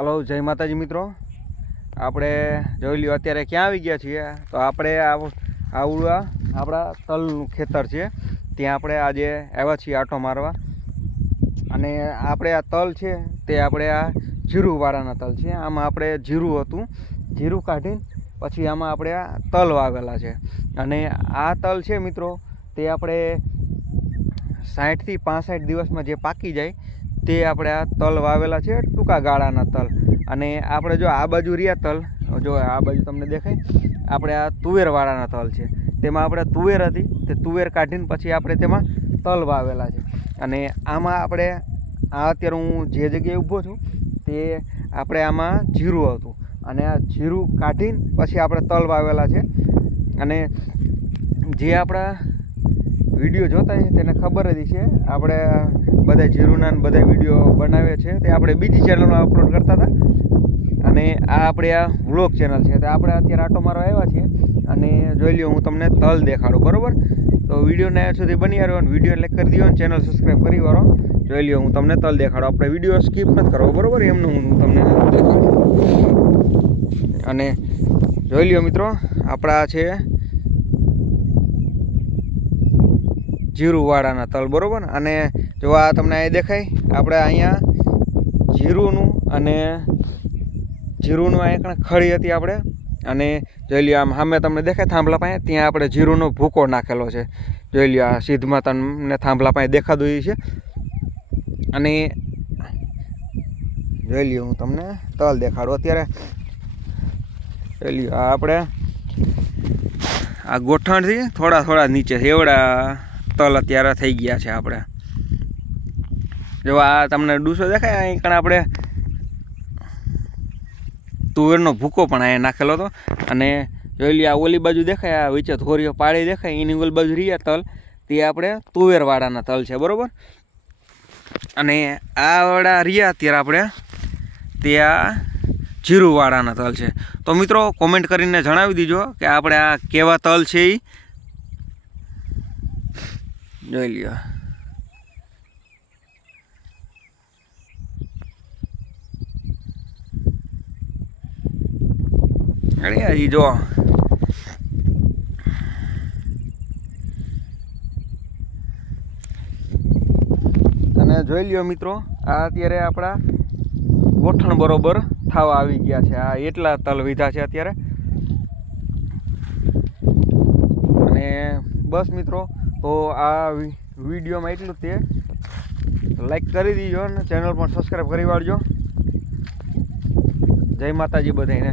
Hello, જય માતાજી મિત્રો. આપણે જોઈ લ્યો, અત્યારે ક્યાં આવી ગયા છીએ? તો આપણે આવ- આવડું આપણા તલનું ખેતર છે. ત્યાં આપણે આજે આવ્યા છીએ આટો મારવા. અને આપણે આ તલ છે, તે આપણે આ જીરુંવાળાના તલ છે. આમાં આપણે જીરું હતું. જીરું કાઢીને પછી આમાં આપણે આ તલ વાવેલા છે. અને આ તલ છે મિત્રો, તે આપણે સાઠથી પાસઠ દિવસમાં જે પાકી જાય તે આપણે આ તલ વાવેલા છે, ટૂંકા ગાળાના તલ. અને આપણે જો આ બાજુ રહ્યા તલ, જો આ બાજુ તમને દેખાય, આપણે આ તુવેરવાળાના તલ છે. તેમાં આપણે તુવેર હતી, તે તુવેર કાઢીને પછી આપણે તેમાં તલ વાવેલા છે. અને આમાં આપણે, આ અત્યારે હું જે જગ્યાએ ઊભો છું, તે આપણે આમાં જીરું હતું. અને આ જીરું કાઢીને પછી આપણે તલ વાવેલા છે. અને જે આપણા વીડિયો જોતા છે, તેને ખબર જ છે. આપણે બધા જીરુના બધા વીડિયો બનાવે છે, તે આપણે બીજી ચેનલમાં અપલોડ કરતા હતા. અને આ આપણે આ વ્લોગ ચેનલ છે, તો આપણે અત્યારે આટો મારવા આવ્યા છીએ. અને જોઈ લ્યો, હું તમને તલ દેખાડું, બરાબર? તો વિડીયોને સુધી બની અને વીડિયો લાઈક કરી દો ચેનલ સબસ્ક્રાઈબ કરી વાળો. જોઈ લ્યો, હું તમને તલ દેખાડું. આપણે વીડિયો સ્કીપ નથી કરવો, બરોબર? એમનું હું તમને દેખાડું. અને જોઈ લ્યો મિત્રો, આપણા છે જીરુંવાળાના તલ, બરાબર? અને જો આ તમને અહીં દેખાય, આપણે અહીંયા જીરુંનું અને જીરુંનું અહીં કણે ખડી હતી આપણે. અને જોઈ લ્યો, આમ સામે તમને દેખાય થાંભલા પાસે, ત્યાં આપણે જીરુંનો ભૂકો નાખેલો છે. જોઈ લ્યો, આ સીધમાં તમને થાંભલા પાસે દેખાતું છે. અને જોઈ લ્યો, હું તમને તલ દેખાડું. અત્યારે જોઈ લ્યો આપણે આ ગોઠણથી થોડા થોડા નીચે છે એવડા તલ અત્યારે થઈ ગયા છે આપણે. જો આ તમને ડૂસો દેખાય અહીં કણ આપણે તુવેરનો ભૂકો પણ અહીંયા નાખેલો હતો. અને જોઈ આ ઓલી બાજુ દેખાય, આ વિચે ધોરીઓ પાળી દેખાય, એની ઓલી બાજુ રહ્યા તલ. તે આપણે તુવેરવાળાના તલ છે, બરાબર? અને આ વાળા રહ્યા અત્યારે આપણે, તે આ જીરુંવાળાના તલ છે. તો મિત્રો કોમેન્ટ કરીને જણાવી દીજો કે આપણે આ કેવા તલ છે એ જોઈ લ્યો અરે હજી જો અને જોઈ લ્યો મિત્રો, આ અત્યારે આપણા ગોઠણ બરોબર થાવા આવી ગયા છે. આ એટલા તલ વિધા છે અત્યારે. અને બસ મિત્રો તો આ વિડીયોમાં એટલું તે લાઈક કરી દીજો અને ચેનલ પણ સબસ્ક્રાઈબ કરી વાળજો. જય માતાજી બધાને